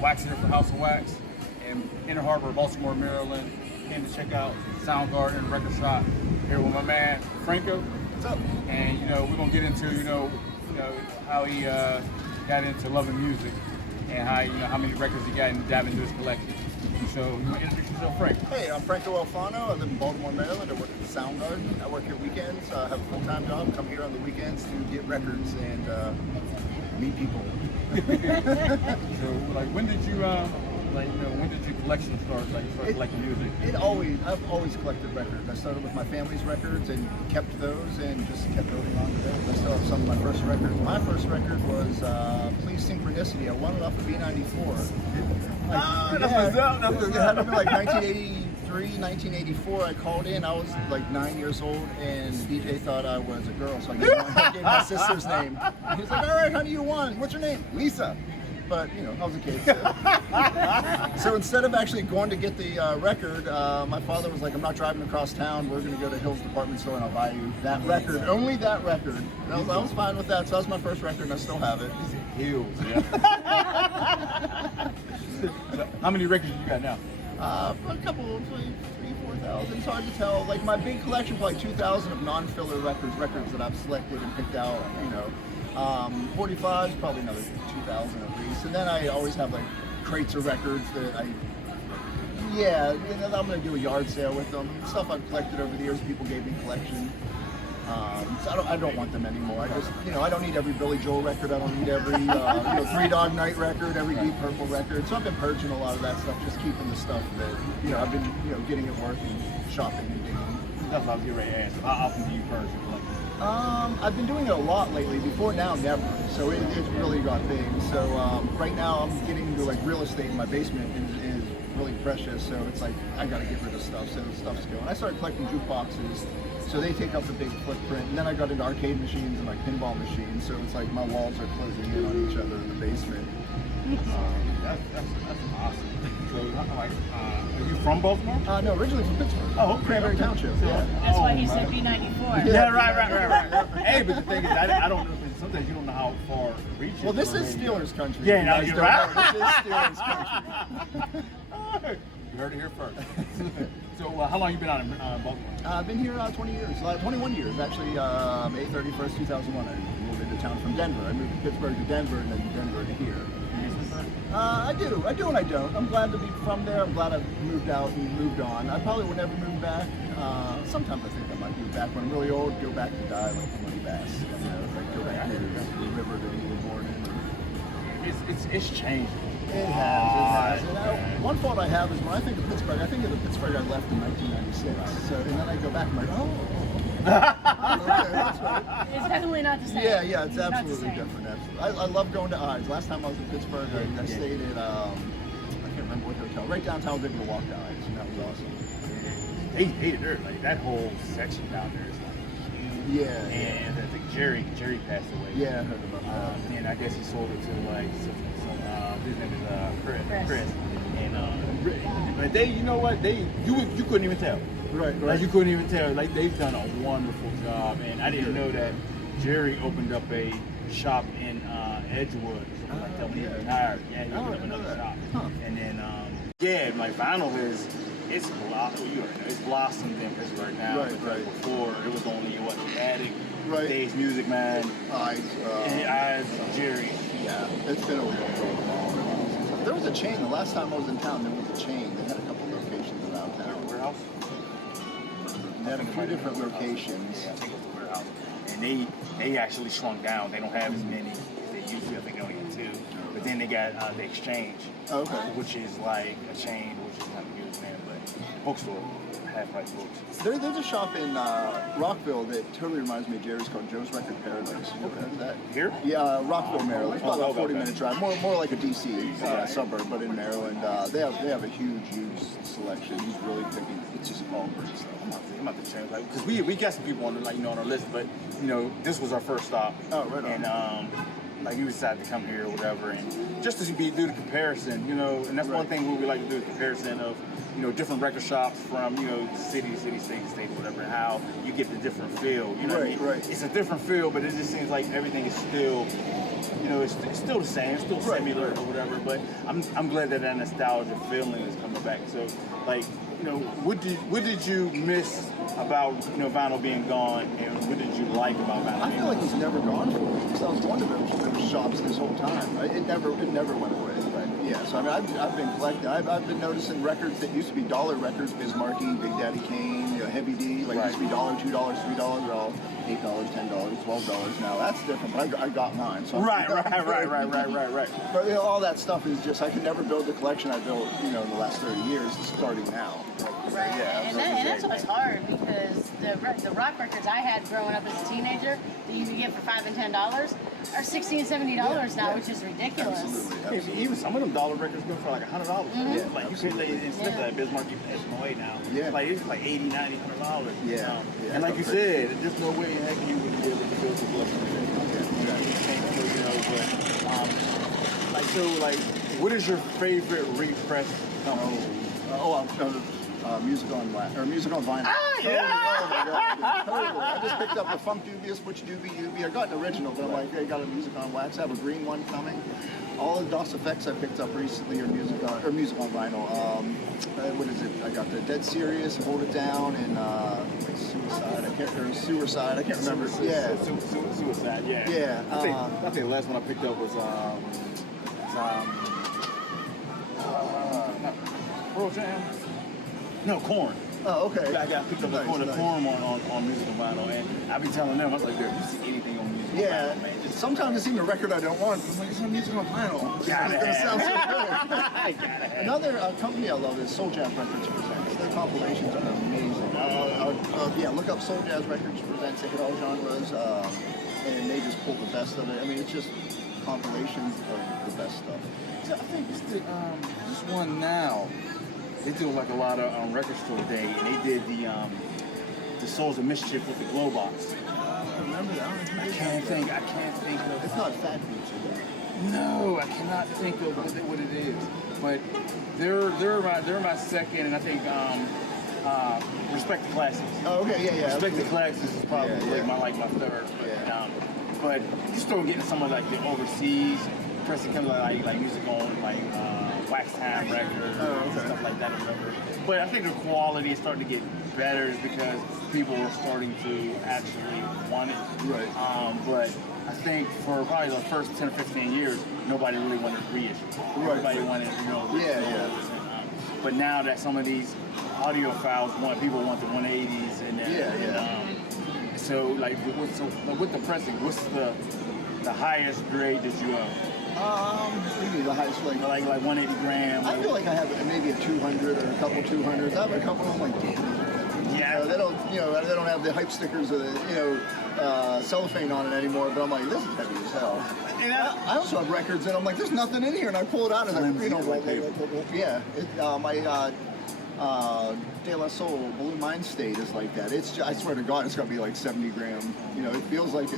Wax here for House of Wax in Inner Harbor, Baltimore, Maryland. Came to check out Soundgarden Record Shop here with my man Fraco. What's up? And we're gonna get into how he got into loving music and how many records he got and dive into his collection. So you want to introduce yourself, Frank? Hey, I'm Franco Alfano. I live in Baltimore, Maryland. I work at the Soundgarden. I work here weekends. I have a full-time job. Come here on the weekends to get records and meet people. So, when did you, when did your collection start? Collecting music? I've always collected records. I started with my family's records and kept those and just kept building on to those. I still have some of my first records. My first record was Please Synchronicity. I won it off of B94. That's what's up. It had to be like 1983, 1984. I called in. I was like 9 years old, and DJ thought I was a girl, so I gave my sister's name. He was like, "All right, honey, you won. What's your name?" Lisa. But I was a kid. So instead of actually going to get the record, my father was like, "I'm not driving across town. We're going to go to Hill's department store and I'll buy you that record, only that record." And I was fine with that. So that was my first record, and I still have it. Hills, yeah. How many records you got now? A couple, 3,000, 4,000. It's hard to tell. Like my big collection, probably 2,000 of non-filler records that I've selected and picked out. 45 is probably another 2,000 at least. And then I always have like crates of records that I'm gonna do a yard sale with them. Stuff I've collected over the years. People gave me collection. So I don't want them anymore. I just, I don't need every Billy Joel record. I don't need every, Three Dog Night record, every Deep Purple record. So I've been purging a lot of that stuff, just keeping the stuff that, I've been, getting at work and shopping and digging. That's what I was getting ready to ask. How often do you purge your collection? I've been doing it a lot lately. Before now, never. So it's really got big. So right now I'm getting into like real estate in my basement is really precious. So it's like, I gotta get rid of stuff. So stuff's going. I started collecting jukeboxes. So they take up a big footprint. And then I got into arcade machines and like pinball machines. So it's like my walls are closing in on each other in the basement. That's awesome. So, are you from Baltimore? No, originally from Pittsburgh. Oh, okay. Cranberry Township. Yeah. That's why he said B94. Yeah, right. Hey, but the thing is, I don't know. Sometimes you don't know how far it reaches. Well, this is Steelers country. Yeah, now you're right. This is Steelers country. You heard it here first. So, how long you been out in Baltimore? I've been here 20 years, 21 years actually. May 31st, 2001. I moved into town from Denver. I moved from Pittsburgh to Denver and then Denver to here. I do and I don't. I'm glad to be from there. I'm glad I've moved out and moved on. I probably would never move back. Sometimes I think I might move back when I'm really old, go back to die like the Money Bass. Like go back to the river that you were born in. It's changed. It has. And one thought I have is when I think of Pittsburgh, I think of the Pittsburgh I left in 1996. So, and then I go back and I'm like, okay, that's right. It's definitely not the same. Yeah, it's absolutely different. Absolutely. I love going to Eyes. Last time I was in Pittsburgh, I stayed at, I can't remember what hotel, right downtown, we could walk to Eyes, and that was awesome. They hated her. Like that whole section down there is like huge. Yeah. And I think Jerry passed away. Yeah, I heard about that. And I guess he sold it to like some his name is Chris. Chris. And but they, you know what, you couldn't even tell. Right. Like you couldn't even tell. Like they've done a wonderful job, and I didn't know that Jerry opened up a shop in Edgewood. Or something like that when he retired. Yeah, he opened up another shop. Huh. And then like vinyl it's blossomed in Pittsburgh now. Right, because right. Before it was only the Attic, Right. Dave's Music Man, Eyes, Jerry. Yeah, it's been a while. There was a chain. The last time I was in town, there was a chain. They had a couple locations around town. Warehouse. They had a few different locations. Yeah, I think it was the Warehouse. And they actually shrunk down. They don't have as many as they used to. I think they only have 2. But then they got the Exchange, Okay. which is like a chain, which is kind of good, man. But bookstore, half-price books. There's a shop in Rockville that totally reminds me of Jerry's called Joe's Record Paradise. You ever heard of that? Here? Yeah, Rockville, Maryland. It's about a okay. 40-minute drive, more like a DC suburb, but in Maryland. They have a huge selection. He's really picking. It's just all great stuff. I'm about to change, like, because we got some people on on our list, but this was our first stop. Oh, right on. And like we decided to come here or whatever, and just to do the comparison, and that's one thing we like to do, the comparison of different record shops from city to city, state to state, whatever, and how you get the different feel. You know what I mean? Right. It's a different feel, but it just seems like everything is still. It's still the same, it's still similar or whatever, but I'm glad that nostalgia feeling is coming back. So, like, what did you miss about vinyl being gone, and what did you like about vinyl? I feel like he's never gone for it because I was going to those shops this whole time. Right? It never went away. Right? Yeah. So I mean, I've been collecting. I've been noticing records that used to be dollar records, Bismarcky, Big Daddy Kane, Heavy D, like used to be $1, $2, $3. They're all $8, $10, $12 now. That's different. But I got mine. So Right. But all that stuff is just I could never build the collection I built in the last 30 years, starting now. Right. Yeah, and that's what's hard because the rock records I had growing up as a teenager that you could get for $5 and $10 are $60 and $70 now, which is ridiculous. Absolutely. Even some of them dollar records go for like $100. Mm-hmm. Yeah, like you can instead of that Bismarck you can away now. Yeah. Like it's like $80, $90, $100. Yeah. And like you said, there's no way in heck you would be able to build the collection. What is your favorite repress company? Music on wax or music on vinyl. Yeah. Oh my god, totally. I just picked up the Funk Dubious, Butch Doobie. I got an original, but I'm like, I got a music on wax. I have a green one coming. All the DOS effects I picked up recently are music on vinyl. What is it? I got the Dead Serious, Hold It Down, and Suicide. I can't remember. Suicide. Yeah. Yeah. I think the last one I picked up was Pearl Jam. No, Korn. Oh, okay. I got picked up the Korn on music and vinyl, and I be telling them, I was like, "Dude, you see anything on music?" Yeah. Vinyl, man, just Sometimes it's even a record I don't want. I'm like, it's on music on vinyl. It's gonna sound so good. Another company I love is Soul Jazz Records Presents. Their compilations are amazing. Look up Soul Jazz Records Presents. They hit all genres, and they just pull the best of it. I mean, it's just compilations of the best stuff. So I think this one now. They do like a lot of record store day, and they did the Souls of Mischief with the glow box. I remember that. I can't think of. It's not Fat Beats, is it? No, I cannot think of what it is. But they're my second, and I think Respect the Classics. Oh, okay, yeah. Respect the Classics is probably Yeah. my third. Yeah. But you start getting some of like the overseas pressing comes like music on Wax Time records and stuff like that or whatever. But I think the quality is starting to get better because people are starting to actually want it. Right. But I think for probably the first 10 or 15 years, nobody really wanted reissue. Right. Everybody wanted, Yeah. but now that some of these audiophiles people want the 180s and so like with the pressing, what's the highest grade that you own? Maybe the highest, like 180 gram. I feel like I have maybe a 200 or a couple 200s. I have a couple of them like, damn. Yeah. They don't have the hype stickers or the cellophane on it anymore. But I'm like, this is heavy as hell. And I also have records, and I'm like, there's nothing in here, and I pull it out, and my De La Soul, Blue Mind State is like that. I swear to God, it's gonna be like 70 gram. You know, it feels like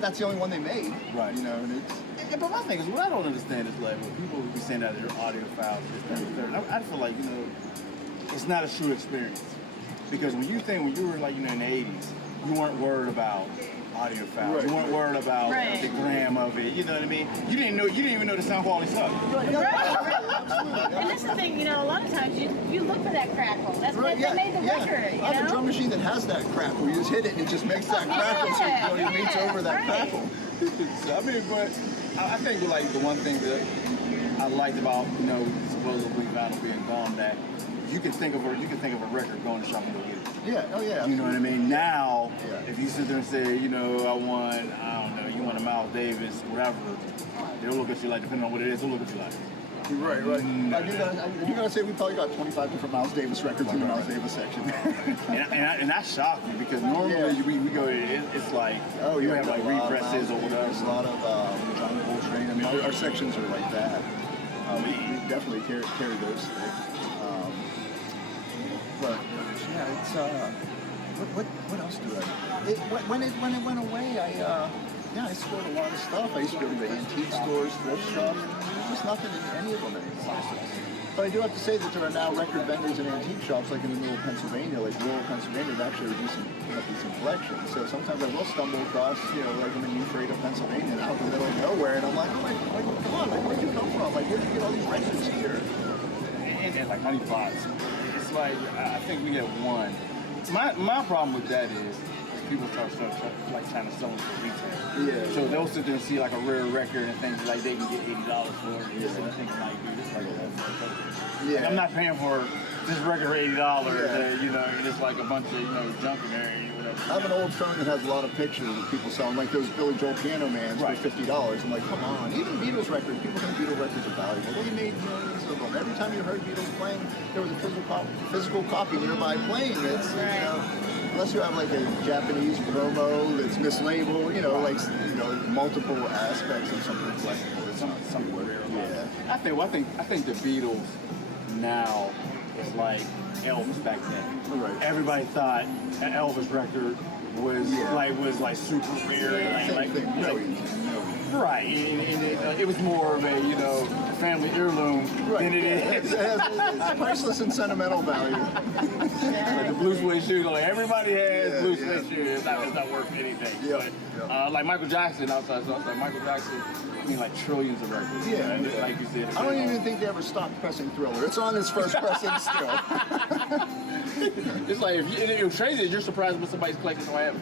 that's the only one they made. Right. You know, and it's. But my thing is, what I don't understand is like when people be saying that they're audio files, this, that, and the third. I feel like, you know, it's not a true experience. Because when you were like, you know, in the 80s, you weren't worried about audio files. Right. You weren't worried about Right. the gram of it. You know what I mean? You didn't even know the sound quality sucked. Right, right. And that's the thing, you know, a lot of times you look for that crackle. That's what they made the record, you I have a know? drum machine that has that crackle. You just hit it and it just makes that crackle, so it meets over that right. crackle. So, I mean, but I think like the one thing that I liked about, you know, supposedly vinyl being gone, that you can think of a record going to shop and go get it. Yeah, oh yeah. You know what I mean? Now, Yeah. if you sit there and say, you know, I don't know, you want a Miles Davis, whatever, they'll look at you like, depending on what it is, they'll look at you like. Right, right. I do gotta say, we probably got 25 different Miles Davis records in the Miles Davis section. and that shocked me because normally we go, it's like, you have like represses or whatever. There's a lot of John Coltrane. I mean, our sections are like that. We definitely carry those things. But yeah, it's what else do I? When it went away, I stored a lot of stuff. I used to go to the antique stores, thrift shops. There's just nothing in any of them anymore. But I do have to say that there are now record vendors in antique shops, like in the middle of Pennsylvania, like rural Pennsylvania, that actually have decent collection. So sometimes I will stumble across, you know, like I'm in Ephrata, Pennsylvania, out in the middle of nowhere, and I'm like, come on, like, where'd you come from? Like, where'd you get all these records here? And like honey pots. It's like, I think we get one. My problem with that is people start like trying to sell them for retail. Yeah. So they'll sit there and see like a rare record and think like they can get $80 for it. Yeah. And thinking like, dude, this record has Yeah. like, I'm not paying for this record for $80. Yeah. You know, and it's like a bunch of, you know, junk in there. I have an old phone that has a lot of pictures of people selling, like those Billy Joel Piano Mans Right. for $50. I'm like, come on. Even Beatles records, people think Beatles records are valuable. They made millions of them. Every time you heard Beatles playing, there was a physical copy nearby playing. It's, you know, unless you have like a Japanese promo that's mislabeled, you know, like, you know, multiple aspects of something collectible. It's not Something rare. Yeah. I think the Beatles now is like Elvis back then. Right. Everybody thought an Elvis record was like super rare. Same Like, thing. like, No. right. And it was more of a, you know, family heirloom than it is. It's priceless and sentimental value. Like the blue suede shoe, like everybody has blue suede shoes. It's not worth anything. Yeah, But like Michael Jackson, outside stuff, like Michael Jackson, I mean, like trillions of records. Yeah, And yeah. like you said. I don't even think they ever stopped pressing Thriller. It's on its first pressing still. It's like if you're crazy, you're surprised when somebody's collecting so heavy.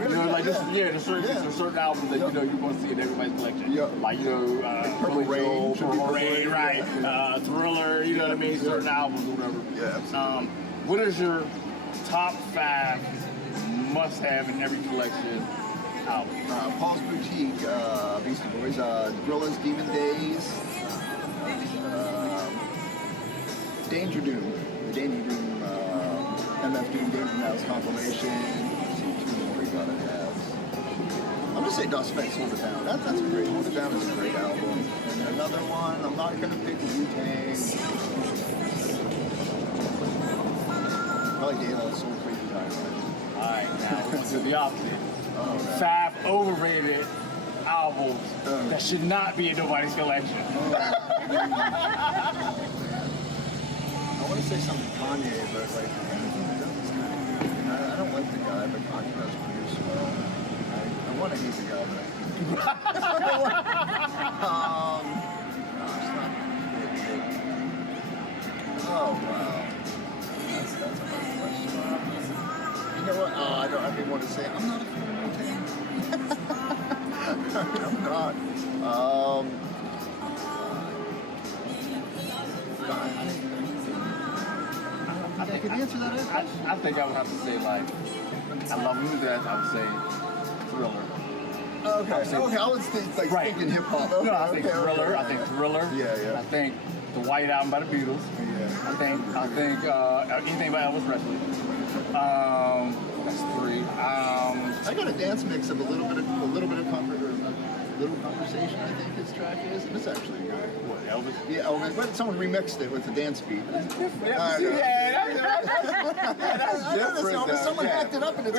You know, like this, there's certain albums that you know you want to see in everybody's collection. Yeah. Like, you know, Purple Rain, Purple Rain, right? Thriller, you know what I mean? Certain albums or whatever. Yeah, absolutely. What is your top 5 must-have in every collection album? Paul's Boutique, Beastie Boys, Gorillaz, Demon Days, Danger Doom, the Danger Doom, MF Doom, Danger Mouse compilation. Let's see, 2 more we gotta have. I'm gonna say Dust Fest, Hold It Down. That's a great, Hold It Down is a great album. And another one, I'm not gonna pick Wu-Tang. Probably De La Soul, Crazy Time. Alright, now let's do the opposite. Oh, 5 overrated albums that should not be in nobody's collection. I want to say something Kanye, but like, I don't like the guy, but Kanye does produce well. I want to hate the guy, but oh wow, that's a hard question. You know what? I didn't want to say. I'm not a fan of Wu-Tang. I'm not. I could answer that. I think I would have to say, like, I love him to death. I would say Thriller. Okay, I was thinking hip hop. Okay, No, I think Thriller. okay. I think Thriller. Yeah. I think the White Album by the Beatles. Yeah. I think anything by Elvis Presley. That's 3. I got a dance mix of a little bit of comfort or a little conversation. I think his track is, and it's actually good. What, Elvis? Yeah, but someone remixed it with the dance beat. Yeah, I know this album. Someone hacked it up and it's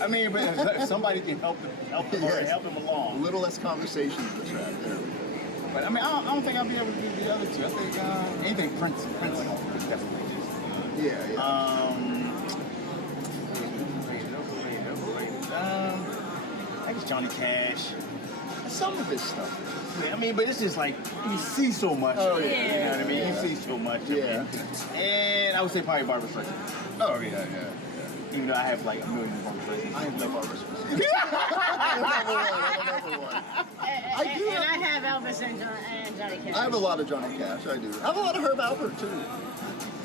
I mean, but if somebody can help them along. a little less conversation in the track. There we go. But I mean, I don't think I'll be able to do the other two. I think anything Prince definitely. I guess Johnny Cash. Some of his stuff. I mean, but it's just like you see so much. Oh, of it, yeah. You know what I mean? You see so much. Yeah. Of it. And I would say probably Barbra Streisand. Oh yeah. Even though I have like a million Barbra Streisand. I have no Barbra Streisand. Number one. And I have Elvis and Johnny Cash. I have a lot of Johnny Cash. I do. I have a lot of Herb Alpert too.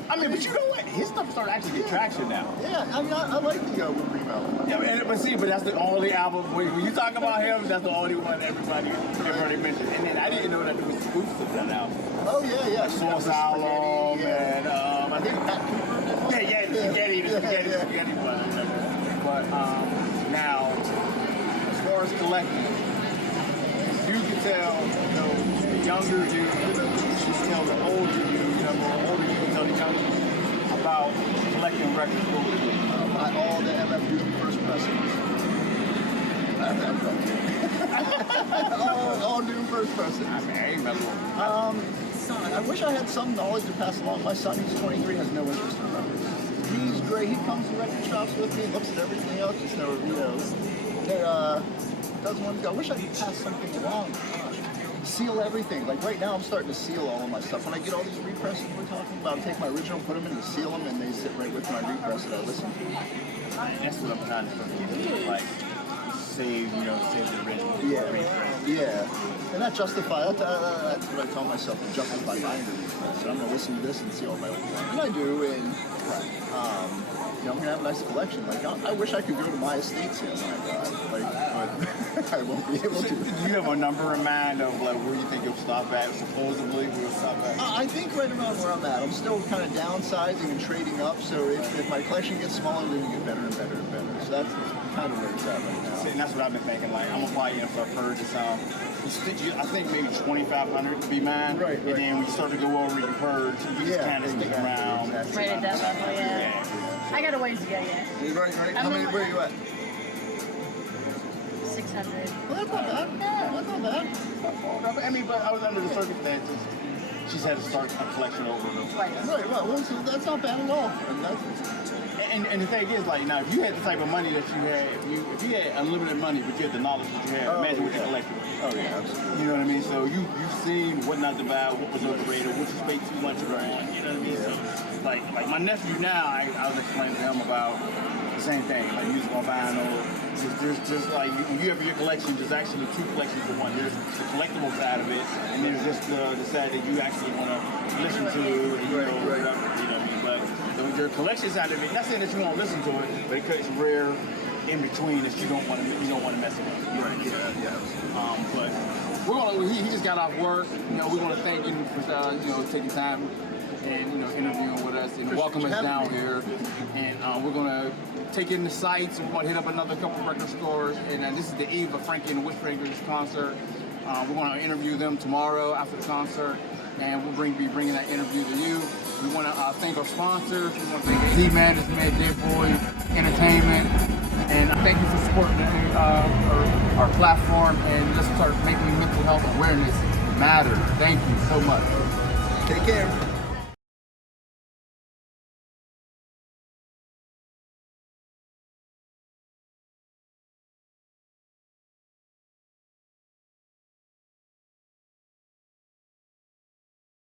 I mean, but you know what? His stuff started actually get traction now. Yeah, I mean, I like the Wolverine album. Yeah, but that's the only album. When you talk about him, that's the only one everybody mentions. And then I didn't know that there was spoofs of that album. Oh yeah. Like Soul Asylum and I think Pat Cooper. the spaghetti one. But now, as far as collecting, you can tell, the younger you can tell the older you, the older you can tell the younger about collecting records. Buy all the MFU first pressings. all new first pressings. I mean, I ain't remember. I wish I had some knowledge to pass along. My son, he's 23, has no interest in records. He's great. He comes to record shops with me, looks at everything else, just doesn't want to go. I wish I could pass something along. Seal everything. Like right now, I'm starting to seal all of my stuff. When I get all these represses we're talking about, I take my original, put them in to seal them, and they sit right with my repress that I listen to. That's what I'm trying to do. Like, save the original. Yeah. And that justify, that's what I tell myself, to justify buying the repress. So I'm going to listen to this and see all my old ones. And I do, and I'm going to have a nice collection. Like, I wish I could go to my estate sale when I die. But I won't be able to. Do you have a number in mind of like where you think you'll stop at? Supposedly, where you'll stop at? I think right around where I'm at. I'm still kind of downsizing and trading up. So if my collection gets smaller, then you get better and better and better. So that's kind of where it's at right now. See, and that's what I've been thinking. Like, I'm gonna probably end up purchasing some. I think maybe 2,500 to be mine. Right. And then when you start to go over your purge, you just kind of stick around. Right at that level, yeah. I got a ways to go yet. Right. How many? Where are you at? 600. Well, that's not bad. That's not bad. I mean, but I was under the circumstances. She's had to start a collection over. Twice. Right. Well, so that's not bad at all. And the thing is, like, now, if you had the type of money that you had, if you had unlimited money, but you had the knowledge that you had, imagine what you collected. Oh yeah, absolutely. You know what I mean? So you've seen what not to buy, what was overrated, what you spent too much around. You know what I mean? So like my nephew now, I was explaining to him about the same thing, like music on vinyl. There's just like when you have your collection, there's actually two collections for one. There's the collectible side of it, and there's just the side that you actually want to listen to, and, whatever, you know what I mean? But the collection side of it, not saying that you won't listen to it, but it's rare in between that you don't want to mess it up. Right. Yeah. But we're gonna. He just got off work. We want to thank him for taking time and interviewing with us and welcome us down here. And we're gonna take in the sights. We're gonna hit up another couple record stores. And this is the eve of Frankie and the Wishbreakers concert. We're gonna interview them tomorrow after the concert, and we'll be bringing that interview to you. We want to thank our sponsors. We want to thank Z-Management, Dead Boy Entertainment, and thank you for supporting our platform. And let's start making mental health awareness matter. Thank you so much. Take care.